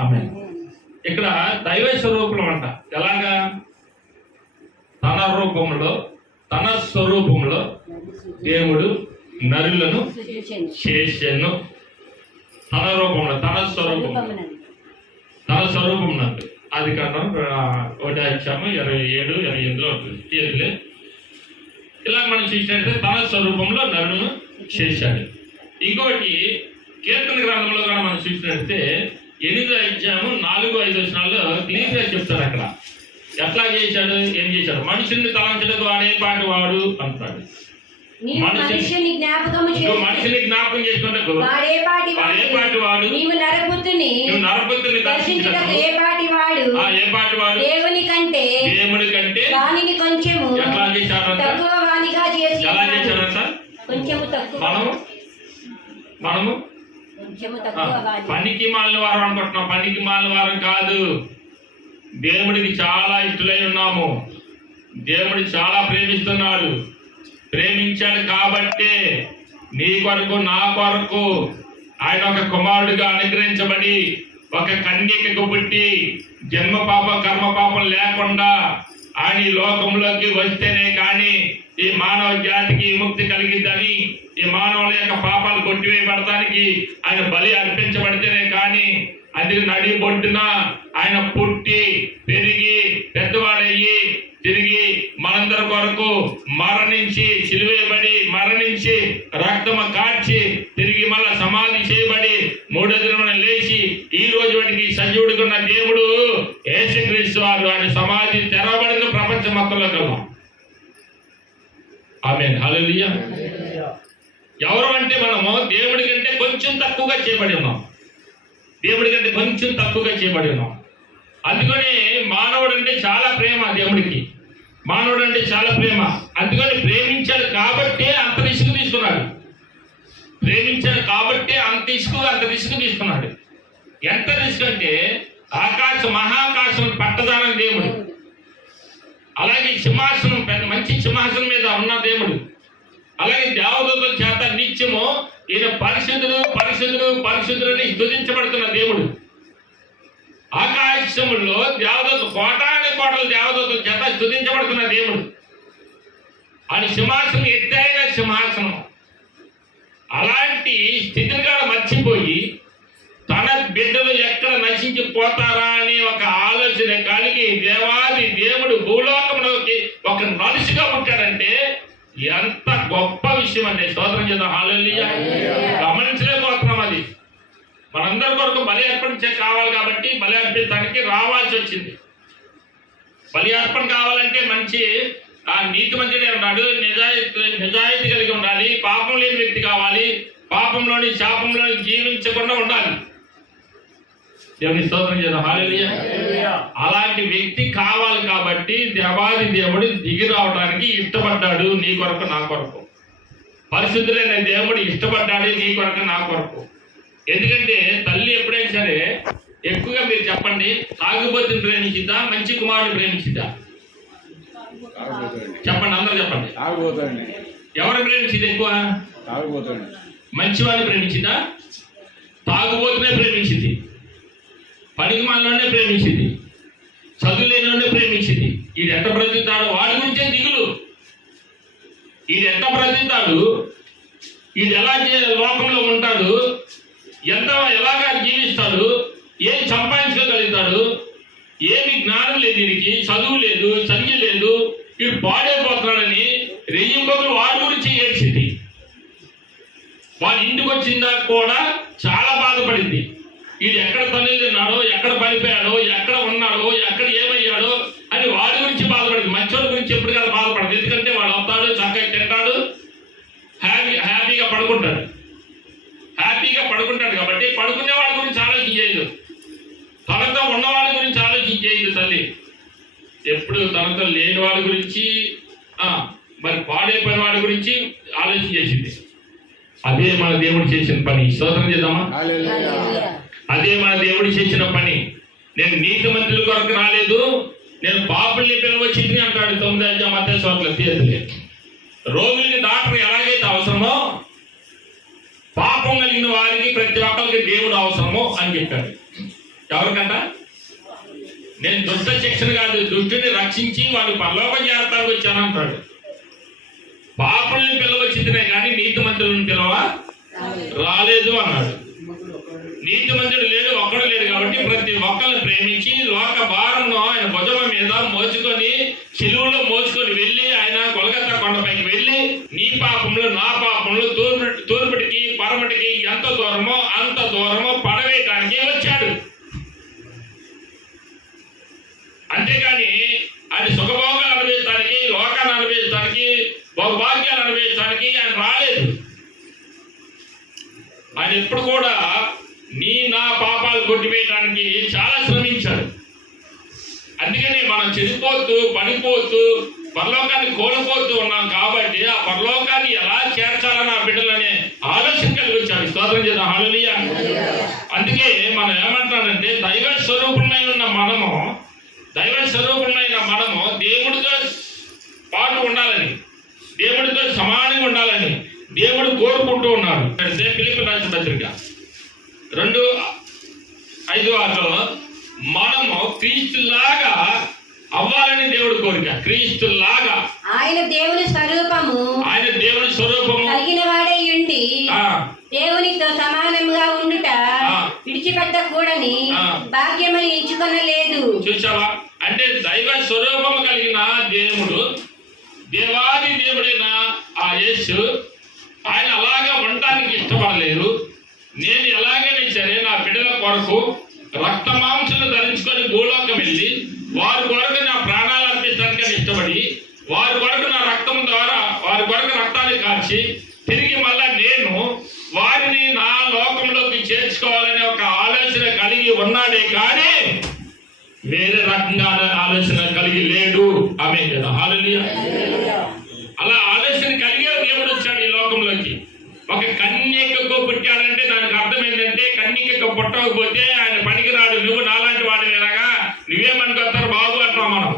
ఆమె ఇక్కడ దైవ స్వరూపం అంట. ఎలాగా? తన రూపంలో తన స్వరూపంలో దేవుడు నరులను చేసెను. తన రూపంలో తన స్వరూపం నందు. అది కారణం 1:27-28 ఉంటుంది. ఇలా మనం చూసినట్లయితే తన స్వరూపంలో నరులను చేశాడు. ఇంకోటి కీర్తన గ్రంథంలో కూడా మనం చూసినట్లయితే 8:4-5 క్లియర్ గా చెప్తారు. అక్కడ ఎట్లా చేశాడు, ఏం చేశాడు? మనుషుల్ని తలంచడానికి వాడే పాటి వాడు అంటాడు. మనిషిని జ్ఞాపకం చేసుకుంటే వాడే పాటి వాడు. నువ్వు నరపుత్రుని దర్శించడానికి ఏ పాటి వాడు? దేవుని కంటే వానిని కొంచెము ఎట్లా చేశాడంట? తక్కువ వానిగా చేసి ఎలా చేశాడంట? కొంచెము తక్కువ. మనము పనికి మాలిన వారం అనుకుంటున్నాం. పనికి మాలిన వారం కాదు. దేవుడికి చాలా ఇష్టలై ఉన్నాము. దేవుడు చాలా ప్రేమిస్తున్నాడు. ప్రేమించాడు కాబట్టే నీ కొరకు నా కొరకు ఆయన ఒక కుమారుడిగా అనుగ్రహించబడి ఒక కన్యకకు పుట్టి జన్మ పాప కర్మ పాపం లేకుండా ఆయన ఈ లోకంలోకి వస్తేనే కానీ ఈ మానవ జాతికి విముక్తి కలిగిద్దని, ఈ మానవుల యొక్క పాపాలు కొట్టివేయబడటానికి ఆయన బలి అర్పించబడితేనే కానీ, అది నడి బొడ్డున ఆయన పుట్టి పెరిగి పెద్దవాడయ్యి తిరిగి మనందరి కొరకు మరణించి సిలువేయబడి మరణించి రక్తము కార్చి తిరిగి మళ్ళా సమాధి చేయబడి 3వ దినమున లేచి ఈ రోజు వాటికి సజీవుడిగా ఉన్న దేవుడు యేసుక్రీస్తు వారు ఆయన సమాధి తెరవబడిన ప్రపంచం మొత్తంలో కల్లా. ఆమేన్, హల్లెలూయా. ఎవరు అంటే మనము దేవుడి కంటే కొంచెం తక్కువగా చేయబడి ఉన్నాం. దేవుడి కంటే కొంచెం తక్కువగా చేయబడి ఉన్నాం. అందుకని మానవుడు అంటే చాలా ప్రేమ దేవుడికి. మానవుడు అంటే చాలా ప్రేమ. అందుకని ప్రేమించాడు కాబట్టే అంత రిస్క్ తీసుకున్నాడు. ప్రేమించాడు కాబట్టే అంత రిస్క్ తీసుకున్నాడు. ఎంత రిస్క్ అంటే మహాకాశం పట్టదానం దేవుడు. అలాగే సింహాసనం, మంచి సింహాసనం మీద ఉన్న దేవుడు. అలాగే దేవదూతల చేత నిత్యము ఈయన పరిశుద్ధులని స్తుతించబడుతున్న దేవుడు. ఆకాశములో కోటాను కోటల దేవదూతల చేత స్తుతించబడుతున్న దేవుడు. అని సింహాసనం ఎత్తైన సింహాసనం. అలాంటి స్థితిని కూడా మర్చిపోయి తన బిడ్డలు ఎక్కడ నశించిపోతారా అనే ఒక ఆలోచన కలిగి దేవాది దేవుడు భూలోకంలోకి ఒక నలుసుగా పుట్టాడంటే ఎంత గొప్ప విషయం అండి. స్తోత్రం చేద్దాం, హల్లెలూయా. గమనించలేకపోతున్నాం. అది మనందరి కొరకు బలి అర్పణ కావాలి కాబట్టి బలి అర్పించడానికి రావాల్సి వచ్చింది. బలి అర్పణ కావాలంటే మంచి నీతి మంచిగా ఉన్నాడు, నిజాయితీ కలిగి ఉండాలి, పాపం లేని వ్యక్తి కావాలి, పాపంలోని శాపంలోని జీవించకుండా ఉండాలి. దేవుని స్తోత్రం చేద్దాం, హల్లెలూయా. అలాంటి వ్యక్తి కావాలి కాబట్టి దేవాది దేవుడు దిగి రావడానికి ఇష్టపడ్డాడు. నీ కొరకు నా కొరకు పరిశుద్ధులైన దేవుడు ఇష్టపడ్డాడు నీ కొరకు నా కొరకు. ఎందుకంటే తల్లి ఎప్పుడైనా సరే ఎక్కువగా మీరు చెప్పండి, తాగుబోతుని ప్రేమించిద్దా మంచి కుమారుని ప్రేమించిద్దా? చెప్పండి, అందరూ చెప్పండి. ఎవరు ప్రేమించింది ఎక్కువ? మంచివాడిని ప్రేమించిందా? తాగుబోతునే ప్రేమించింది, పనికి మనలోనే ప్రేమించింది, చదువు లేనిలోనే ప్రేమించింది. ఇది ఎంత బ్రతుకుతాడు వాడి గురించే దిగులు. ఇది ఎంత బ్రతుకుతాడు, ఇది ఎలా లోకంలో ఉంటాడు, ఎలాగా జీవిస్తాడు, ఏం సంపాదించుకోగలుగుతాడు, ఏమి జ్ఞానం లేదు, దీనికి చదువు లేదు, సంఖ్య లేదు, వీడు పాడైపోతున్నాడని రెయ్యింబొగులు వాడి గురించి ఏడ్చింది. వాడి ఇంటికి వచ్చిందా కూడా చాలా బాధపడింది. వీడు ఎక్కడ తల్లి తిన్నాడో, ఎక్కడ పడిపోయాడో, ఎక్కడ ఉన్నాడో, ఎక్కడ ఏమయ్యాడో అని వాడి గురించి బాధపడింది. మంచోడి గురించి ఎప్పుడు కదా బాధపడదు. ఎందుకంటే వాడు వస్తాడు, చక్కగా తింటాడు, హ్యాపీగా పడుకుంటాడు కాబట్టి పడుకునే వాడి గురించి ఆలోచన చేయదు. తనతో ఉన్నవాడి గురించి ఆలోచన చేయదు తల్లి. ఎప్పుడు తనతో లేని వాడి గురించి, మరి పాడైపోయిన వాడి గురించి ఆలోచన చేసింది. అదే మన దేవుడు చేసిన పని. స్తోత్రం చేద్దామా? అదే మన దేవుడు చేసిన పని. నేను నీతిమంతుల కొరకు రాలేదు, నేను పాపుల్ని పిలవచ్చింది అంటాడు 9వ మత్తయి సువార్తలో. రోగులకి డాక్టర్ ఎలాగైతే అవసరమో పాపం కలిగిన వారికి ప్రతి ఒక్కరికి దేవుడు అవసరమో అని చెప్పాడు. ఎవరికంట? నేను దుష్ట శిక్షణ కాదు, దుష్టుని రక్షించి వాడు పరలోకం చేస్తానికి వచ్చానంటాడు. పాపుల్ని పిలవచ్చిందినే కానీ నీతిమంతులను పిలవ రాలేదు అన్నాడు. నీతిమంతుడు లేడు, ఒక్కడు లేడు కాబట్టి ప్రతి ఒక్కరిని ప్రేమించి లోక భారమును ఆయన భుజం మీద మోసుకొని సిలువలో మోసుకొని వెళ్ళి ఆయన కొలకత్తా కొండపైకి వెళ్ళి నీ పాపములు నా పాపములు తూర్పుడికి పరమటికి ఎంత దూరమో అంత దూరమో పడవేయటానికి వచ్చాడు. అంతేగాని ఆయన సుఖభోగాలు అనుభవించడానికి, లోకాన్ని అనుభవించడానికి, భోగ్యాలు అనుభవించడానికి ఆయన రాలేదు. ఆయన ఎప్పుడు కూడా నీ నా పాపాలు కొట్టివేయడానికి చాలా శ్రమించాడు. అందుకని మనం చెడిపోతూ పడిపోతూ పరలోకాన్ని కోల్పోతూ ఉన్నాం కాబట్టి ఆ పరలోకాన్ని ఎలా చేర్చాలని ఆ బిడ్డలనే ఆలోచన కలిగి వచ్చాడు. స్తోత్రం చేద్దాం, హల్లెలూయా. అందుకే మనం ఏమంటానంటే దైవ స్వరూపమైన మనము దేవుడితో పాటు ఉండాలని, దేవుడితో సమానంగా ఉండాలని దేవుడు కోరుకుంటూ ఉన్నాడు. అంటే ఫిలిప్పీ రాసిన పత్రిక 2:5-6 మనము క్రీస్తులాగా అవ్వాలని దేవుడు కోరిక. క్రీస్తులాగా ఆయన దేవుని స్వరూపము కలిగిన వాడే ఉండి దేవునితో సమానంగా ఉండుట విడిచిపెట్టకూడని భాగ్యమని ఎంచుకొనలేదు. చూసావా? అంటే దైవ స్వరూపము కలిగిన దేవుడు, దేవాది దేవుడైన ఆ యేసు ఆయన అలాగా ఉండటానికి ఇష్టపడలేదు. నేను ఎలాగైనా సరే నా బిడ్డల కొరకు రక్త మాంసాలు ధరించుకొని భూలోకం వెళ్ళి వారి కొరకు నా ప్రాణాలు అర్పించడానికి ఇష్టపడి వారి కొరకు నా రక్తం ద్వారా వారి కొరకు రక్తాన్ని కార్చి తిరిగి మళ్ళా నేను వారిని నా లోకంలోకి చేర్చుకోవాలనే ఒక ఆలోచన కలిగి ఉన్నాడే కానీ వేరే రకంగా ఆలోచన కలిగి లేడు. ఆమేన్ కదా, హల్లెలూయా. అలా ఆలోచన కలిగే దేవుడు వచ్చాడు ఈ లోకంలోకి. ఒక కన్యకకు పుట్టాడంటే దానికి అర్థం ఏంటంటే కన్యకకు పుట్టకపోతే ఆయన పనికిరాడు, నువ్వు నాలాంటి వాడివేలాగా నువ్వేమనుకొస్తారు బాబు అంటావు మనం.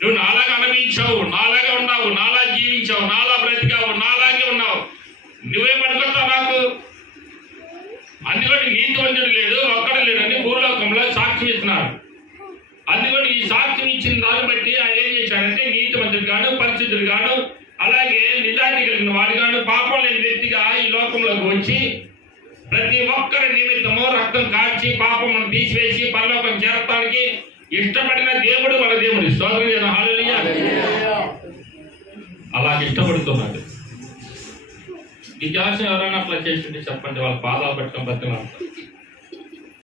నువ్వు నాలాగా అనుభవించావు, నాలాగా ఉన్నావు, నాలా జీవించావు, నాలా బ్రతికావు, నాలాగే ఉన్నావు, నువ్వేమనుకొస్తావు నాకు? అందుకని నీతివంతుడు లేడు, ఒక్కడు లేడని భూలోకంలో సాక్ష్యం ఇస్తున్నాడు. అందుకని ఈ సాక్ష్యం ఇచ్చిన దాన్ని బట్టి ఆయన ఏం చేశాడంటే నీతివంతుడు గాను, పరిశుద్ధుడు గాను, అలాగే నిజాయితీ కలిగిన వాడు గాను, పాపం లేని వ్యక్తిగా ఈ లోకంలోకి వచ్చి ప్రతి ఒక్కరి నిమిత్తము రక్తం కాచి పాపమును తీసివేసి పరలోకం చేరటానికి ఇష్టపడిన దేవుడు మన దేవుడు. స్తోత్రం చేద్దాం, హల్లెలూయా. అలాగే ఇష్టపడుతున్నాడు. ఈ జాస్యం ఎవరైనా అట్లా చేస్తుంటే చెప్పండి, వాళ్ళ పాదాలు పట్టుకొని బతిమాలుతారు.